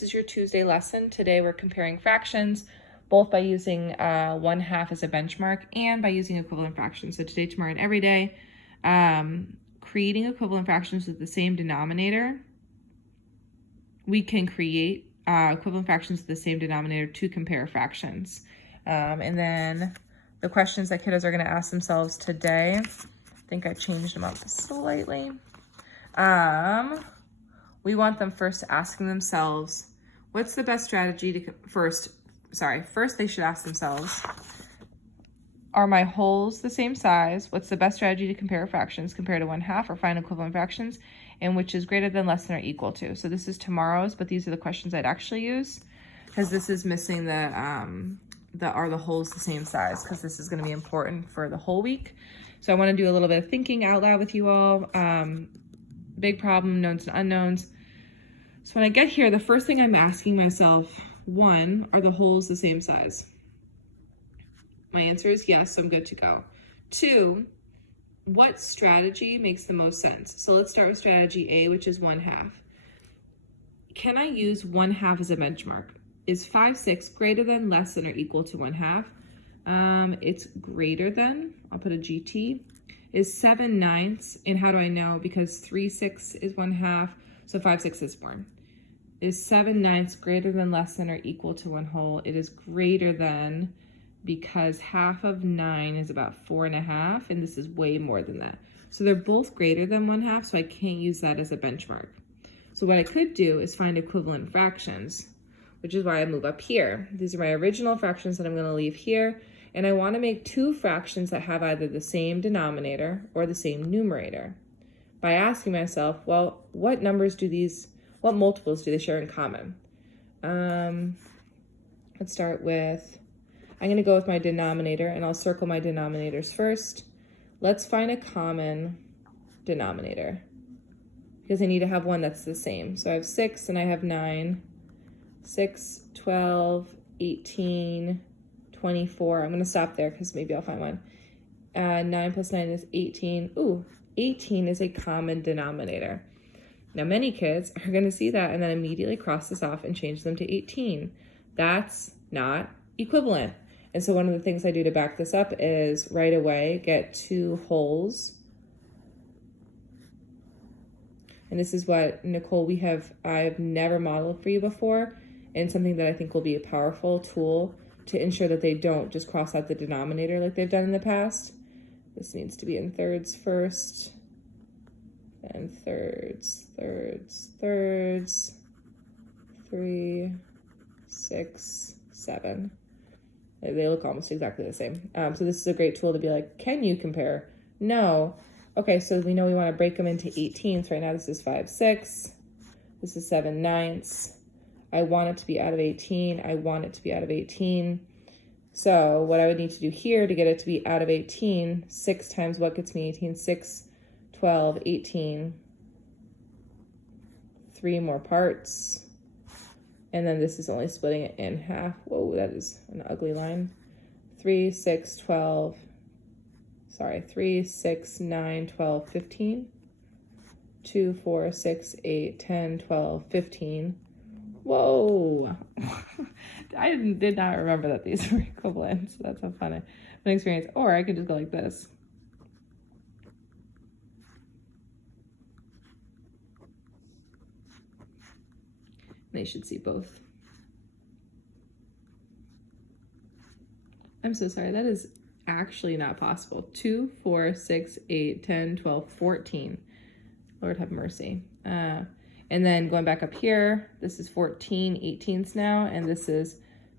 This is your Tuesday lesson. Today we're comparing fractions, both by using 1/2 as a benchmark and by using equivalent fractions. So today, tomorrow, and every day, creating equivalent fractions with the same denominator. We can create equivalent fractions with the same denominator to compare fractions. And then the questions that kiddos are going to ask themselves today, I think I changed them up slightly. We want them first asking themselves, what's the best strategy to, first they should ask themselves, are my wholes the same size? What's the best strategy to compare fractions, compare to 1/2 or find equivalent fractions? And which is greater than, less than, or equal to? So this is tomorrow's, but these are the questions I'd actually use because this is missing the are the wholes the same size? Because this is going to be important for the whole week. So I want to do a little bit of thinking out loud with you all. Big problem, knowns and unknowns. So when I get here, the first thing I'm asking myself, 1, are the wholes the same size? My answer is yes, so I'm good to go. 2, what strategy makes the most sense? So let's start with strategy A, which is 1/2. Can I use 1/2 as a benchmark? Is 5/6 greater than, less than, or equal to 1/2? It's greater than, I'll put a GT. Is 7/9, and how do I know? Because 3/6 is 1/2, so 5/6 is 4. Is 7/9 greater than, less than, or equal to 1 whole? It is greater than, because 1/2 of 9 is about 4.5, and this is way more than that. So they're both greater than 1/2, so I can't use that as a benchmark. So what I could do is find equivalent fractions, which is why I move up here. These are my original fractions that I'm going to leave here. And I want to make 2 fractions that have either the same denominator or the same numerator by asking myself, well, what multiples do they share in common? Let's start with, I'm going to go with my denominator, and I'll circle my denominators first. Let's find a common denominator because I need to have one that's the same. So I have 6 and I have 9. 6, 12, 18, 24. I'm going to stop there because maybe I'll find one. 9 plus 9 is 18. Ooh, 18 is a common denominator. Now, many kids are going to see that and then immediately cross this off and change them to 18. That's not equivalent. And so one of the things I do to back this up is right away get 2 wholes. And this is what, Nicole, I've never modeled for you before, and something that I think will be a powerful tool to ensure that they don't just cross out the denominator like they've done in the past. This needs to be in thirds first, and thirds, 3, 6, 7. They look almost exactly the same. So this is a great tool to be like, can you compare? No. Okay, so we know we want to break them into 18ths. Right now this is 5/6. This is 7/9. I want it to be out of 18. I want it to be out of 18. So what I would need to do here to get it to be out of 18, 6 times what gets me 18? 6, 12, 18. 3 more parts. And then this is only splitting it in half. Whoa, that is an ugly line. 3, 6, 12. 3, 6, 9, 12, 15. 2, 4, 6, 8, 10, 12, 15. Whoa. I did not remember that these were equivalent. So that's a fun experience. Or I could just go like this. They should see both. I'm so sorry. That is actually not possible. 2, 4, 6, 8, 10, 12, 14. Lord have mercy. And then going back up here, this is 14 18ths now, and this is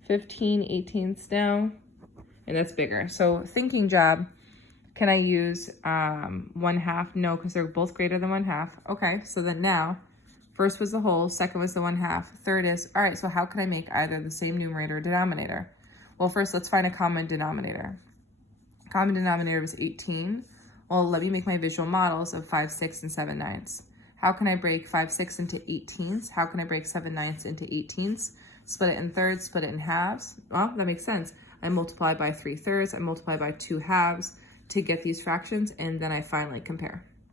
15 18ths now, and that's bigger. So thinking job, can I use 1/2? No, because they're both greater than 1/2. Okay, so then now, first was the whole, second was the 1/2, third is, all right, so how can I make either the same numerator or denominator? Well, first let's find a common denominator. Common denominator was 18. Well, let me make my visual models of 5/6 and 7/9. How can I break 5/6 into 18ths? How can I break 7/9 into 18ths? Split it in thirds, split it in halves. Well, that makes sense. I multiply by 3/3, I multiply by 2 halves to get these fractions, and then I finally compare.